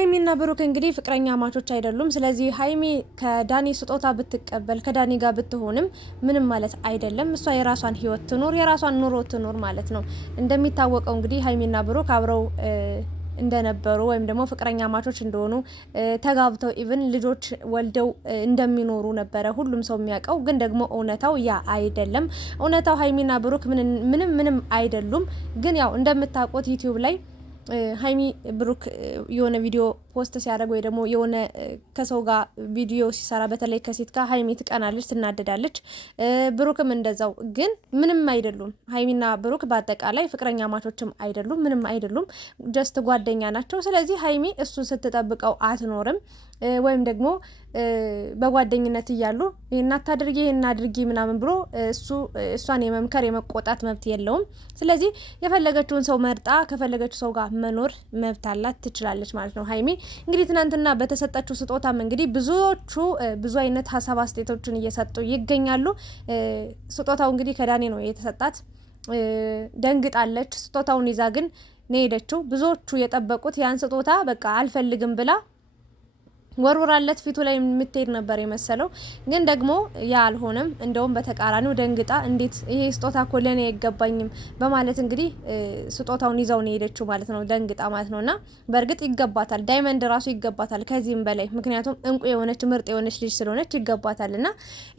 ሀይሚና ብሩክ እንግዲህ ፍቅረኛ ማቾች አይደሉም። ስለዚህ ሀይሚ ከዳኒ ስጦታ ብትቀበል ከዳኒ ጋር ብትሆንም ምንም ማለት አይደለም። እሷ የራሷን ህይወት ትኖር፣ የራሷን ኑሮ ትኖር ማለት ነው። እንደሚታወቀው እንግዲህ ሀይሚና ብሩክ አብረው እንደነበሩ ወይም ደግሞ ፍቅረኛ ማቾች እንደሆኑ ተጋብተው ኢቭን ልጆች ወልደው እንደሚኖሩ ነበረ ሁሉም ሰው የሚያውቀው። ግን ደግሞ እውነታው ያ አይደለም። እውነታው ሀይሚና ብሩክ ምንም አይደሉም። ግን ያው እንደምታውቁት ዩቲዩብ ላይ ሀይሚ ብሩክ የሆነ ቪዲዮ ፖስት ሲያደርግ ወይ ደግሞ የሆነ ከሰው ጋር ቪዲዮ ሲሰራ በተለይ ከሴት ጋር ሀይሚ ትቀናለች፣ ትናደዳለች። ብሩክም እንደዛው። ግን ምንም አይደሉም። ሀይሚና ብሩክ በአጠቃላይ ፍቅረኛ ማቾችም አይደሉም፣ ምንም አይደሉም። ጀስት ጓደኛ ናቸው። ስለዚህ ሀይሚ እሱን ስትጠብቀው አትኖርም። ወይም ደግሞ በጓደኝነት እያሉ ይሄን አታድርጊ ይሄን አድርጊ ምናምን ብሎ እሷን የመምከር የመቆጣት መብት የለውም። ስለዚህ የፈለገችውን ሰው መርጣ ከፈለገችው ሰው ጋር መኖር መብት አላት፣ ትችላለች ማለት ነው። ሀይሚ እንግዲህ ትናንትና በተሰጠችው ስጦታም እንግዲህ ብዙዎቹ ብዙ አይነት ሀሳብ አስተያየቶችን እየሰጡ ይገኛሉ። ስጦታው እንግዲህ ከዳኒ ነው የተሰጣት። ደንግጣለች። ስጦታውን ይዛ ግን ነው ሄደችው። ብዙዎቹ የጠበቁት ያን ስጦታ በቃ አልፈልግም ብላ ወርውራለት ፊቱ ላይ የምትሄድ ነበር የመሰለው። ግን ደግሞ ያ አልሆነም። እንደውም በተቃራኒው ደንግጣ እንዴት ይሄ ስጦታ እኮ ለኔ አይገባኝም በማለት እንግዲህ ስጦታውን ይዛው ነው ሄደችው ማለት ነው። ደንግጣ ማለት ነውና በእርግጥ ይገባታል። ዳይመንድ ራሱ ይገባታል ከዚህም በላይ ምክንያቱም እንቁ የሆነች ምርጥ የሆነች ልጅ ስለሆነች ይገባታልና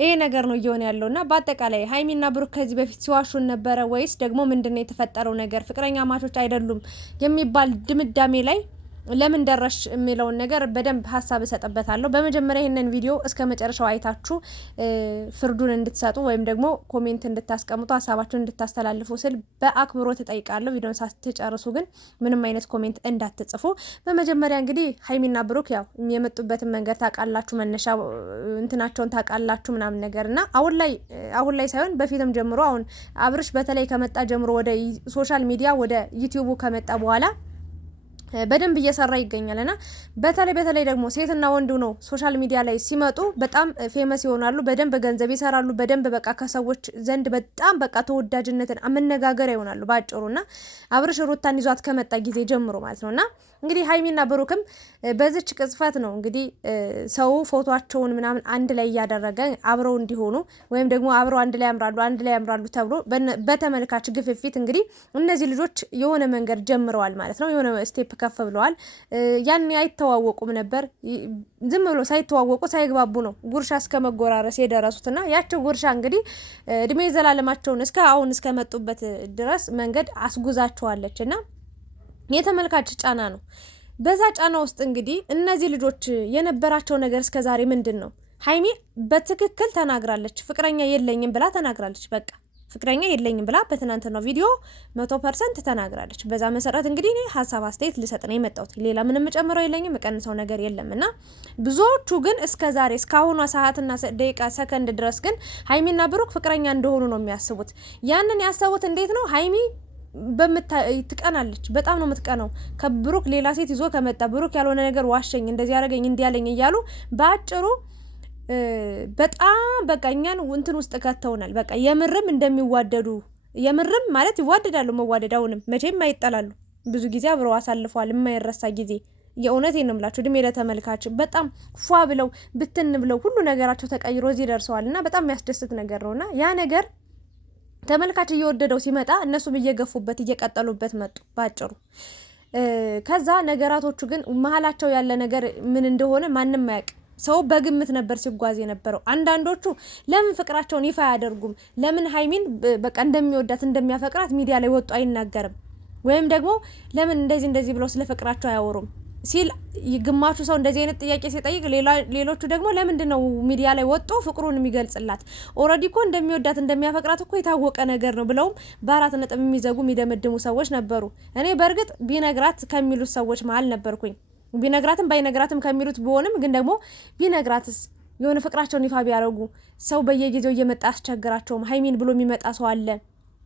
ይሄ ነገር ነው እየሆነ ያለውና በአጠቃላይ ሀይሚና ብሩክ ከዚህ በፊት ሲዋሹን ነበረ ወይስ ደግሞ ምንድነው የተፈጠረው ነገር? ፍቅረኛ ማቾች አይደሉም የሚባል ድምዳሜ ላይ ለምን ደረሽ የሚለውን ነገር በደንብ ሀሳብ እሰጥበታለሁ። በመጀመሪያ ይሄንን ቪዲዮ እስከ መጨረሻው አይታችሁ ፍርዱን እንድትሰጡ ወይም ደግሞ ኮሜንት እንድታስቀምጡ ሀሳባችሁን እንድታስተላልፉ ስል በአክብሮት እጠይቃለሁ። ቪዲዮን ሳትጨርሱ ግን ምንም አይነት ኮሜንት እንዳትጽፉ። በመጀመሪያ እንግዲህ ሀይሚና ብሩክ ያው የመጡበትን መንገድ ታውቃላችሁ፣ መነሻ እንትናቸውን ታውቃላችሁ ምናምን ነገርና አሁን ላይ ሳይሆን በፊትም ጀምሮ አሁን አብርሽ በተለይ ከመጣ ጀምሮ ወደ ሶሻል ሚዲያ ወደ ዩቲዩቡ ከመጣ በኋላ በደንብ እየሰራ ይገኛልና በተለይ ደግሞ ሴትና ወንዱ ነው ሶሻል ሚዲያ ላይ ሲመጡ በጣም ፌመስ ይሆናሉ። በደንብ ገንዘብ ይሰራሉ። በደንብ በቃ ከሰዎች ዘንድ በጣም በቃ ተወዳጅነትን አመነጋገሪያ ይሆናሉ ባጭሩና አብርሽ ሩታን ይዟት ከመጣ ጊዜ ጀምሮ ማለት ነውና እንግዲህ ሀይሚና ብሩክም በዚች ቅጽፈት ነው እንግዲህ ሰው ፎቶአቸውን ምናምን አንድ ላይ እያደረገ አብረው እንዲሆኑ ወይም ደግሞ አብረው አንድ ላይ ያምራሉ ተብሎ በተመልካች ግፍፊት እንግዲህ እነዚህ ልጆች የሆነ መንገድ ጀምረዋል ማለት ነው። የሆነ ስቴፕ ከፍ ብለዋል። ያን አይተዋወቁም ነበር። ዝም ብሎ ሳይተዋወቁ ሳይግባቡ ነው ጉርሻ እስከ መጎራረስ የደረሱትና ያቸው ጉርሻ እንግዲህ እድሜ ዘላለማቸውን እስከ አሁን እስከመጡበት ድረስ መንገድ አስጉዛቸዋለችና የተመልካች ጫና ነው። በዛ ጫና ውስጥ እንግዲህ እነዚህ ልጆች የነበራቸው ነገር እስከዛሬ ምንድን ነው? ሀይሚ በትክክል ተናግራለች። ፍቅረኛ የለኝም ብላ ተናግራለች። በቃ ፍቅረኛ የለኝም ብላ በትናንትናው ቪዲዮ 100% ተናግራለች። በዛ መሰረት እንግዲህ እኔ ሀሳብ አስተያየት ልሰጥ ነው የመጣሁት። ሌላ ምንም ጨምረው የለኝም መቀንሰው ነገር የለምና ብዙዎቹ ግን እስከዛሬ እስካሁኗ ሰዓትና ደቂቃ ሰከንድ ድረስ ግን ሀይሚና ብሩክ ፍቅረኛ እንደሆኑ ነው የሚያስቡት። ያንን ያሰቡት እንዴት ነው? ሀይሚ ትቀናለች። በጣም ነው የምትቀናው። ከብሩክ ሌላ ሴት ይዞ ከመጣ ብሩክ ያልሆነ ነገር ዋሸኝ፣ እንደዚህ ያደረገኝ፣ እንዲያለኝ እያሉ በአጭሩ በጣም በቃ እኛን እንትን ውስጥ ከተውናል። በቃ የምርም እንደሚዋደዱ የምርም ማለት ይዋደዳሉ። መዋደዳውንም መቼም አይጠላሉ። ብዙ ጊዜ አብረው አሳልፈዋል፣ የማይረሳ ጊዜ። የእውነቴን ነው የምላችሁ። እድሜ ለተመልካች በጣም ፏ ብለው ብትን ብለው ሁሉ ነገራቸው ተቀይሮ እዚህ ደርሰዋልና በጣም የሚያስደስት ነገር ነውና ያ ነገር ተመልካች እየወደደው ሲመጣ እነሱም እየገፉበት እየቀጠሉበት መጡ ባጭሩ። ከዛ ነገራቶቹ ግን መሀላቸው ያለ ነገር ምን እንደሆነ ማንም አያውቅ። ሰው በግምት ነበር ሲጓዝ የነበረው። አንዳንዶቹ ለምን ፍቅራቸውን ይፋ አያደርጉም? ለምን ሀይሚን በቃ እንደሚወዳት እንደሚያፈቅራት ሚዲያ ላይ ወጡ አይናገርም? ወይም ደግሞ ለምን እንደዚህ ብለው ስለ ፍቅራቸው አያወሩም ሲል ግማሹ ሰው እንደዚህ አይነት ጥያቄ ሲጠይቅ፣ ሌሎቹ ደግሞ ለምንድን ነው ሚዲያ ላይ ወጦ ፍቅሩን የሚገልጽላት? ኦልሬዲ እኮ እንደሚወዳት እንደሚያፈቅራት እኮ የታወቀ ነገር ነው ብለውም በአራት ነጥብ የሚዘጉ የሚደመድሙ ሰዎች ነበሩ። እኔ በእርግጥ ቢነግራት ከሚሉት ሰዎች መሀል ነበርኩኝ። ቢነግራትም ባይነግራትም ከሚሉት ቢሆንም ግን ደግሞ ቢነግራትስ የሆነ ፍቅራቸውን ይፋ ቢያደርጉ ሰው በየጊዜው እየመጣ አስቸግራቸውም። ሀይሚን ብሎ የሚመጣ ሰው አለ።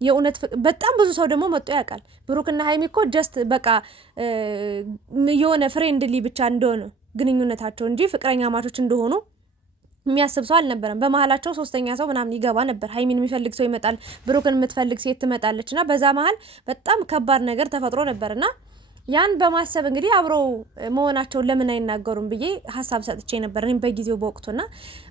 የእውነት በጣም ብዙ ሰው ደግሞ መጥቶ ያውቃል። ብሩክና ሀይሚ እኮ ጀስት በቃ የሆነ ፍሬንድሊ ብቻ እንደሆነ ግንኙነታቸው እንጂ ፍቅረኛ ማቾች እንደሆኑ የሚያስብ ሰው አልነበረም። በመሀላቸው ሶስተኛ ሰው ምናምን ይገባ ነበር። ሀይሚን የሚፈልግ ሰው ይመጣል፣ ብሩክን የምትፈልግ ሴት ትመጣለች እና በዛ መሀል በጣም ከባድ ነገር ተፈጥሮ ነበርና ያን በማሰብ እንግዲህ አብረው መሆናቸውን ለምን አይናገሩም ብዬ ሀሳብ ሰጥቼ ነበር እኔም በጊዜው በወቅቱና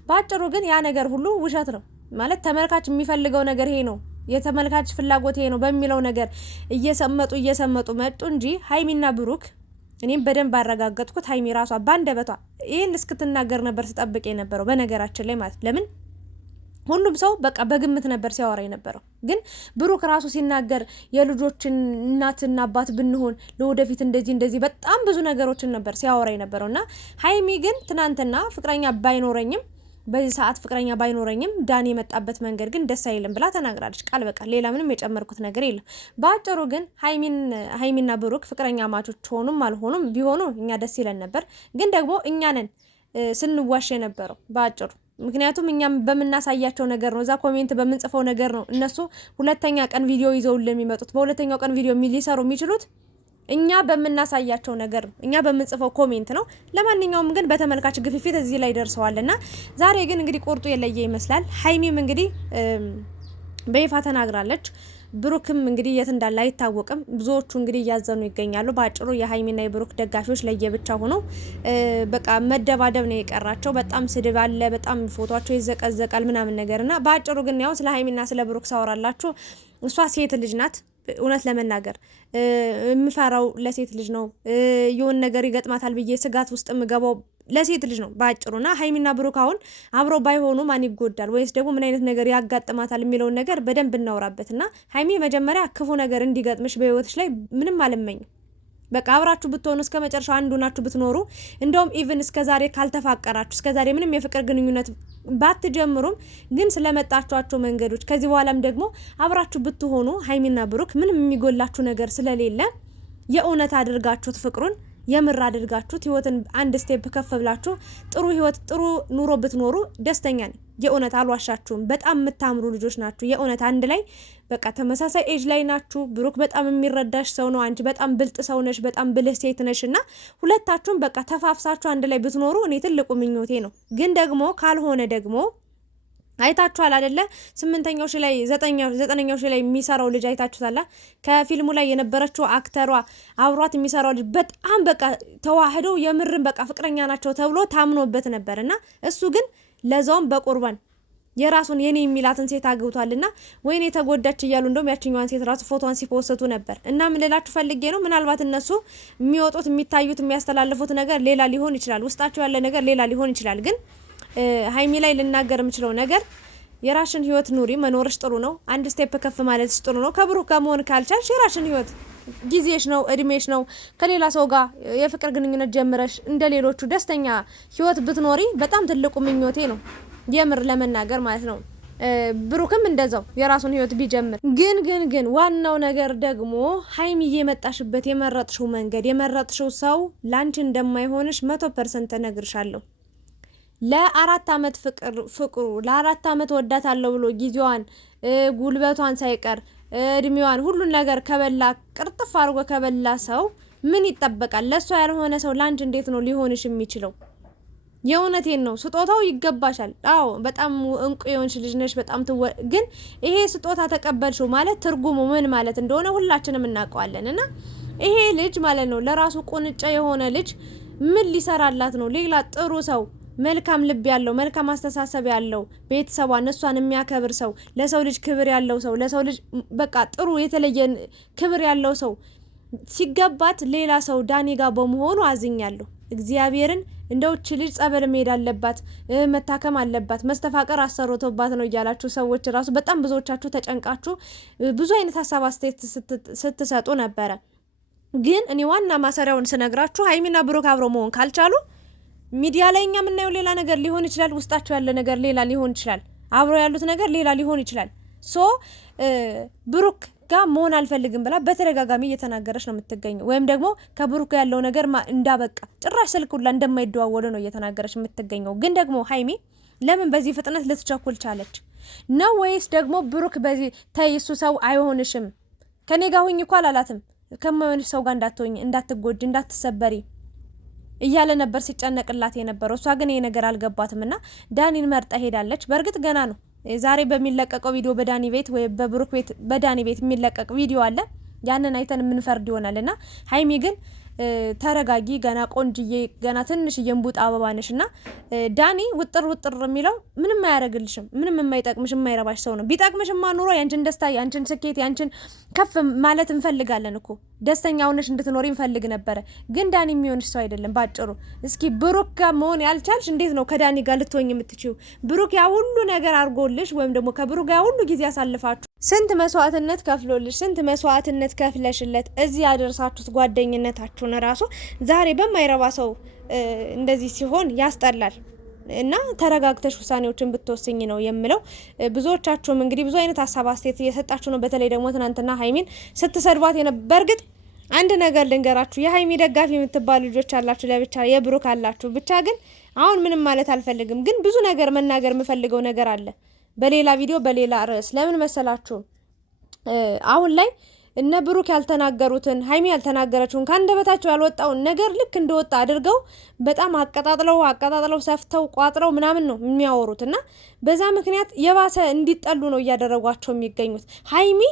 ባጭሩ ግን ያ ነገር ሁሉ ውሸት ነው ማለት ተመልካች የሚፈልገው ነገር ይሄ ነው የተመልካች ፍላጎት ይሄ ነው በሚለው ነገር እየሰመጡ መጡ እንጂ ሀይሚና ብሩክ እኔም በደንብ አረጋግጥኩት ሀይሚ ራሷ ባንደበቷ ይሄን እስክትናገር ነበር ተጠብቄ የነበረው በነገራችን ላይ ማለት ለምን ሁሉም ሰው በቃ በግምት ነበር ሲያወራ የነበረው ግን ብሩክ ራሱ ሲናገር የልጆችን እናትና አባት ብንሆን ለወደፊት እንደዚህ በጣም ብዙ ነገሮችን ነበር ሲያወራ የነበረውና ሀይሚ ግን ትናንትና ፍቅረኛ ባይኖረኝም በዚህ ሰዓት ፍቅረኛ ባይኖረኝም ዳኒ የመጣበት መንገድ ግን ደስ አይልም ብላ ተናግራለች ቃል በቃል ሌላ ምንም የጨመርኩት ነገር የለም ባጭሩ ግን ሀይሚና ብሩክ ፍቅረኛ ማቾች ሆኑም አልሆኑም ቢሆኑ እኛ ደስ ይለን ነበር ግን ደግሞ እኛ ነን ስንዋሽ የነበረው ባጭሩ ምክንያቱም እኛም በመናሳያቸው ነገር ነው እዛ ኮሜንት በመንጽፈው ነገር ነው እነሱ ሁለተኛ ቀን ቪዲዮ ይዘው ለሚመጡት በሁለተኛው ቀን ቪዲዮ ሊሰሩ የሚችሉት እኛ በመናሳያቸው ነገር ነው እኛ በመንጽፈው ኮሜንት ነው ለማንኛውም ግን በተመልካች ግፊት እዚህ ላይ ደርሰዋልና ዛሬ ግን እንግዲህ ቁርጡ የለየ ይመስላል ሀይሚም እንግዲህ በይፋ ተናግራለች ብሩክም እንግዲህ የት እንዳለ አይታወቅም ብዙዎቹ እንግዲህ እያዘኑ ይገኛሉ ባጭሩ የሀይሚና የብሩክ ደጋፊዎች ለየብቻ ሆነው በቃ መደባደብ ነው የቀራቸው በጣም ስድብ አለ በጣም ፎቶአቸው ይዘቀዘቃል ምናምን ነገርና ባጭሩ ግን ያው ስለ ሀይሚና ስለ ብሩክ ሳወራላችሁ እሷ ሴት ልጅ ናት እውነት ለመናገር የምፈራው ለሴት ልጅ ነው የሆነ ነገር ይገጥማታል ብዬ ስጋት ውስጥ የምገባው ለሴት ልጅ ነው ባጭሩና ሀይሚና ብሩክ አሁን አብረው ባይሆኑ ማን ይጎዳል ወይስ ደግሞ ምን አይነት ነገር ያጋጥማታል የሚለው ነገር በደንብ እናወራበትና ሀይሚ መጀመሪያ ክፉ ነገር እንዲገጥምሽ በህይወትሽ ላይ ምንም አልመኝም በቃ አብራችሁ ብትሆኑ እስከ መጨረሻው አንዱ ናችሁ ብትኖሩ እንደውም ኢቭን እስከ ዛሬ ካልተፋቀራችሁ እስከ ዛሬ ምንም የፍቅር ግንኙነት ባትጀምሩም ግን ስለመጣችኋቸው መንገዶች ከዚህ በኋላም ደግሞ አብራችሁ ብትሆኑ ሀይሚና ብሩክ ምንም የሚጎላችሁ ነገር ስለሌለ የእውነት አድርጋችሁት ፍቅሩን የምር አድርጋችሁት ህይወትን አንድ ስቴፕ ከፍ ብላችሁ ጥሩ ህይወት ጥሩ ኑሮ ብትኖሩ ደስተኛ ነኝ የእውነት አልዋሻችሁም በጣም የምታምሩ ልጆች ናችሁ የእውነት አንድ ላይ በቃ ተመሳሳይ ኤጅ ላይ ናችሁ ብሩክ በጣም የሚረዳሽ ሰው ነው አንቺ በጣም ብልጥ ሰው ነሽ በጣም ብልህ ሴት ነሽና ሁለታችሁም በቃ ተፋፍሳችሁ አንድ ላይ ብትኖሩ እኔ ትልቁ ምኞቴ ነው ግን ደግሞ ካልሆነ ደግሞ አይታችኋል አይደለ 8ኛው ሺ ላይ 9ኛው ሺ ላይ የሚሰራው ልጅ አይታችኋል ከፊልሙ ላይ የነበረችው አክተሯ አብሯት የሚሰራው ልጅ በጣም በቃ ተዋህደው የምርን በቃ ፍቅረኛ ናቸው ተብሎ ታምኖበት ነበርና እሱ ግን ለዛውም በቁርባን የራሱን የኔ የሚላትን ሴት አግብቷልና ወይኔ ተጎዳች እያሉ እንደውም ያቺኛዋን ሴት ራሱ ፎቶዋን ሲፖስቱ ነበር እና ምን ልላችሁ ፈልጌ ነው ምናልባት እነሱ የሚወጡት የሚታዩት የሚያስተላልፉት ነገር ሌላ ሊሆን ይችላል ውስጣቸው ያለ ነገር ሌላ ሊሆን ይችላል ግን ሀይሚ ላይ ልናገር የምችለው ነገር የራሽን ህይወት ኑሪ መኖርሽ ጥሩ ነው አንድ ስቴፕ ከፍ ማለትሽ ጥሩ ነው ከብሩክ ጋር መሆን ካልቻልሽ የራሽን ህይወት ጊዜሽ ነው እድሜሽ ነው ከሌላ ሰው ጋር የፍቅር ግንኙነት ጀምረሽ እንደሌሎቹ ደስተኛ ህይወት ብትኖሪ በጣም ትልቁ ምኞቴ ነው የምር ለመናገር ማለት ነው ብሩክም እንደዛው የራሱን ህይወት ቢጀምር ግን ዋናው ነገር ደግሞ ሀይሚ የመጣሽበት የመረጥሽው መንገድ የመረጥሽው ሰው ላንቺ እንደማይሆንሽ 100% ተነግርሻለሁ ለ4 አመት ፍቅሩ ለ4 አመት ወዳታለሁ ብሎ ጊዜዋን ጉልበቷን ሳይቀር እድሜዋን ሁሉን ነገር ከበላ ቅርጥፍ አድርጎ ከበላ ሰው ምን ይጠበቃል ለሷ ያልሆነ ሰው ላንቺ እንዴት ነው ሊሆንሽ የሚችለው የእውነቴን ነው ስጦታው ይገባሻል አዎ በጣም እንቁ የሆንሽ ልጅ ነሽ በጣም ግን ይሄ ስጦታ ተቀበልሽው ማለት ትርጉሙ ምን ማለት እንደሆነ ሁላችንም እናውቀዋለንና ይሄ ልጅ ማለት ነው ለራሱ ቁንጫ የሆነ ልጅ ምን ሊሰራላት ነው ሌላ ጥሩ ሰው መልካም ልብ ያለው መልካም አስተሳሰብ ያለው ቤተሰቧን እሷን የሚያከብር ሰው ለሰው ልጅ ክብር ያለው ሰው ለሰው ልጅ በቃ ጥሩ የተለየ ክብር ያለው ሰው ሲገባት ሌላ ሰው ዳኒ ጋር በመሆኑ አዝኛለሁ እግዚአብሔርን እንደውች ልጅ ጸበል መሄድ አለባት መታከም አለባት መስተፋቀር አሰሮቶባት ነው እያላችሁ ሰዎች ራሱ በጣም ብዙዎቻችሁ ተጨንቃችሁ ብዙ አይነት ሐሳብ አስተያየት ስትሰጡ ነበረ ግን እኔ ዋና ማሰሪያውን ስነግራችሁ ሀይሚና ብሩክ አብረው መሆን ካልቻሉ ሚዲያ ላይ እኛ የምናየው ሌላ ነገር ሊሆን ይችላል ውስጣቸው ያለ ነገር ሌላ ሊሆን ይችላል አብረው ያሉት ነገር ሌላ ሊሆን ይችላል ሶ ብሩክ ጋር መሆን አልፈልግም ብላ በተደጋጋሚ እየተናገረች ነው የምትገኘው ወይም ደግሞ ከብሩክ ያለው ነገር እንዳበቃ ጭራሽ ስልክ ሁላ እንደማይደዋወሉ ነው እየተናገረች የምትገኘው ግን ደግሞ ሀይሚ ለምን በዚህ ፍጥነት ልትቸኩል ቻለች ነው ወይስ ደግሞ ብሩክ በዚህ ተይሱ ሰው አይሆንሽም ከኔ ጋር ሁኝ እኮ አላላትም ከማይሆንሽ ሰው ጋር እንዳትሆኝ እንዳትጎጂ እንዳትሰበሪ እያለ ነበር ሲጨነቅላት የነበረው እሷ ግን ይሄ ነገር አልገባትምና ዳኒን መርጣ ሄዳለች በእርግጥ ገና ነው ዛሬ በሚለቀቀው ቪዲዮ በዳኒ ቤት ወይ በብሩክ ቤት በዳኒ ቤት የሚለቀቅ ቪዲዮ አለ ያንን አይተን የምንፈርድ ይሆናልና ሀይሚ ግን ተረጋጊ። ገና ቆንጅዬ ገና ትንሽዬ እምቡጥ አበባ ነሽና ዳኒ ውጥር የሚለው ምንም አያረግልሽም። ምንም የማይጠቅምሽ የማይረባሽ ሰው ነው። ቢጠቅምሽማ ኑሮ ያንቺን ደስታ ያንቺን ስኬት ያንቺን ከፍ ማለት እንፈልጋለን እኮ ደስተኛ ሆነሽ እንድትኖሪ እንፈልግ ነበረ። ግን ዳኒ የሚሆንሽ ሰው አይደለም ባጭሩ። እስኪ ብሩክ ጋር መሆን ያልቻልሽ እንዴት ነው ከዳኒ ጋር ልትሆኝ የምትችይው? ብሩክ ያ ሁሉ ነገር አድርጎልሽ ወይም ደግሞ ከብሩክ ጋር ሁሉ ጊዜ ያሳልፋችሁ ስንት መስዋዕትነት ከፍሎልሽ ስንት መስዋዕትነት ከፍለሽለት እዚህ ያደርሳችሁት ጓደኝነታችሁን ራሱ ዛሬ በማይረባ ሰው እንደዚህ ሲሆን ያስጠላል። እና ተረጋግተሽ ውሳኔዎችን ብትወስኝ ነው የምለው። ብዙዎቻችሁም እንግዲህ ብዙ አይነት ሀሳብ አስተያየት እየሰጣችሁ ነው። በተለይ ደግሞ ትናንትና ሀይሚን ስትሰድቧት በእርግጥ አንድ ነገር ልንገራችሁ፣ የሀይሚ ደጋፊ የምትባሉ ልጆች አላችሁ፣ ለብቻ የብሩክ አላችሁ። ብቻ ግን አሁን ምንም ማለት አልፈልግም፣ ግን ብዙ ነገር መናገር የምፈልገው ነገር አለ በሌላ ቪዲዮ በሌላ ርዕስ። ለምን መሰላችሁ? አሁን ላይ እነ ብሩክ ያልተናገሩትን ሀይሚ ያልተናገረችውን ከአንደበታቸው ያልወጣውን ነገር ልክ እንደወጣ አድርገው በጣም አቀጣጥለው ሰፍተው ቋጥረው ምናምን ነው የሚያወሩት እና በዛ ምክንያት የባሰ እንዲጠሉ ነው እያደረጓቸው የሚገኙት። ሀይሚ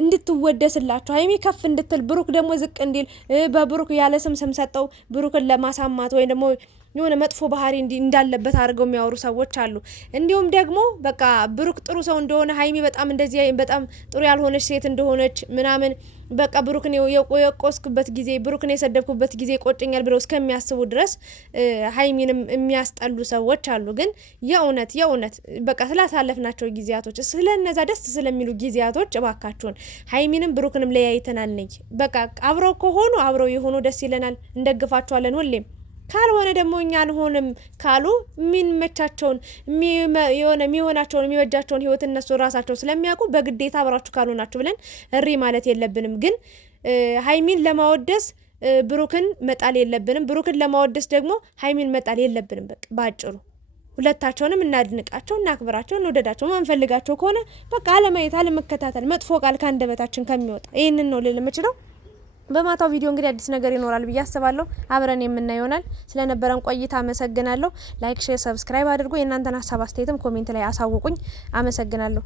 እንድትወደስላቸው ሀይሚ ከፍ እንድትል ብሩክ ደግሞ ዝቅ እንዲል በብሩክ ያለ ስም ሰጠው ብሩክን ለማሳማት ወይ ደግሞ የሆነ መጥፎ ባህሪ እንዳለበት አድርገው የሚያወሩ ሰዎች አሉ። እንዲሁም ደግሞ በቃ ብሩክ ጥሩ ሰው እንደሆነ ሀይሚ በጣም እንደዚህ በጣም ጥሩ ያልሆነች ሴት እንደሆነች ምናምን በቃ ብሩክን የቆስኩበት ጊዜ ብሩክን የሰደብኩበት ጊዜ ቆጭኛል ብለው እስከሚያስቡ ድረስ ሀይሚንም የሚያስጠሉ ሰዎች አሉ። ግን የእውነት በቃ ስላሳለፍናቸው ጊዜያቶች ስለነዛ ደስ ስለሚሉ ጊዜያቶች እባካችሁን ሀይሚንም ብሩክንም ለያይተናል ነኝ። በቃ አብረው ከሆኑ አብረው የሆኑ ደስ ይለናል፣ እንደግፋቸዋለን ሁሌም። ካልሆነ ደግሞ እኛ አንሆንም ካሉ የሚመቻቸውን የሚሆናቸውን የሚበጃቸውን ህይወት እነሱ ራሳቸው ስለሚያውቁ በግዴታ አብራችሁ ካልሆናችሁ ብለን እሪ ማለት የለብንም። ግን ሀይሚን ለማወደስ ብሩክን መጣል የለብንም፣ ብሩክን ለማወደስ ደግሞ ሀይሚን መጣል የለብንም። በቃ ባጭሩ ሁለታቸውንም እናድንቃቸው፣ እናክብራቸው፣ እንወደዳቸው። ማንፈልጋቸው ከሆነ በቃ አለማየት፣ አለመከታተል፣ መጥፎ ቃል ከአንደበታችን ከሚወጣ ይህንን ነው ልል የምችለው። በማታው ቪዲዮ እንግዲህ አዲስ ነገር ይኖራል ብዬ አስባለሁ። አብረን የምናየው ይሆናል። ስለነበረን ቆይታ አመሰግናለሁ። ላይክ፣ ሼር፣ ሰብስክራይብ አድርጉ። የእናንተን ሀሳብ አስተያየትም ኮሜንት ላይ አሳውቁኝ። አመሰግናለሁ።